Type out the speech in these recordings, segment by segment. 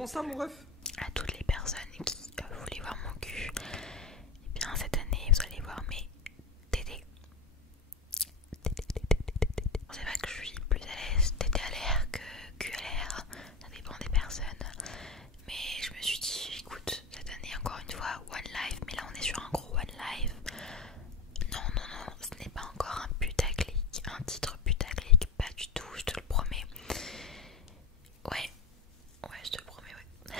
Comment ça, mon ref? À toutes les personnes qui voulaient voir mon cul, et bien cette année vous allez voir mes tétés. C'est vrai que je suis plus à l'aise tété à l'air que cul à l'air, ça dépend des personnes. Mais je me suis dit, écoute, cette année encore une fois, One Life, mais là on est sur un gros One Life. Non, non, non, ce n'est pas encore un putaclic, un titre putaclic, pas du tout, je te le promets. Ouais, ouais, je te le promets, ouais.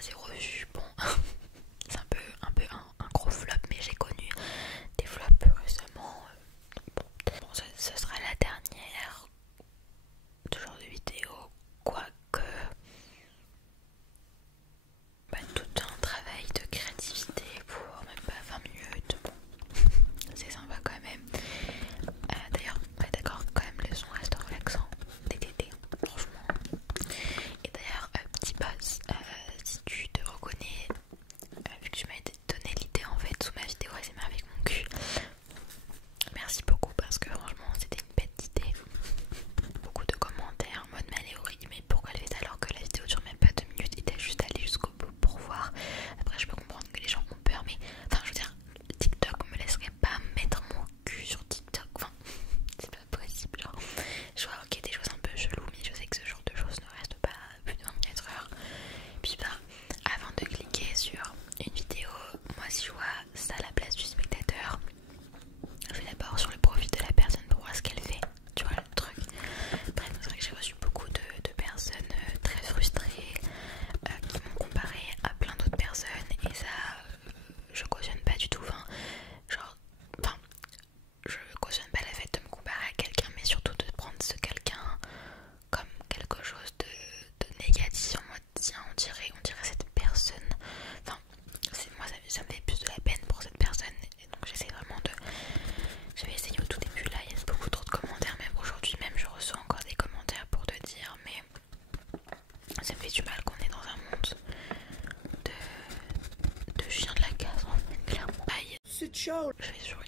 0 vues. Bon, c'est un peu un gros flop, mais j'ai connu des flops récemment. Bon, ce sera la dernière ce genre de vidéo, quoique tout un travail de créativité pour même pas 20 minutes. Bon, c'est sympa quand même. D'ailleurs, ouais, d'accord, quand même le son reste relaxant d'été, franchement. Et d'ailleurs, petit buzz, si tu te reconnais, vu que tu m'as donné l'idée en fait sous ma vidéo ASMR avec mon cul, merci beaucoup parce que franchement c'était une bête d'idée. Beaucoup de commentaires en mode malhéorie, mais pourquoi elle fait ça alors que la vidéo dure même pas 2 minutes et t'as juste allé jusqu'au bout pour voir. Après je peux comprendre que les gens ont peur, mais enfin je veux dire, TikTok me laisserait pas mettre mon cul sur TikTok, enfin c'est pas possible. Genre je vois ok des choses un peu cheloues, mais je sais que ce genre de choses ne reste pas plus de 24 heures. Puis avant de cliquer sur une vidéo, moi si je vois ça à la place du spectateur, je vais d'abord sur le profil de la personne pour voir ce qu'elle fait, tu vois le truc. Bref, c'est vrai que j'ai reçu beaucoup de personnes très frustrées qui m'ont comparé à plein d'autres personnes et ça, je cautionne pas du tout. Je cautionne pas le fait de me comparer à quelqu'un, mais surtout de prendre ce quelqu'un comme quelque chose de négatif en mode tiens on dirait cette personne. Enfin, moi ça me fait plus de la peine pour cette personne et donc j'essaie vraiment de... J'avais essayé au tout début là, il y a beaucoup trop de commentaires, même aujourd'hui même je reçois encore des commentaires pour te dire mais ça me fait du mal qu'on est dans un monde de chiens de la casse en fait, clairement. Aïe, je vais sur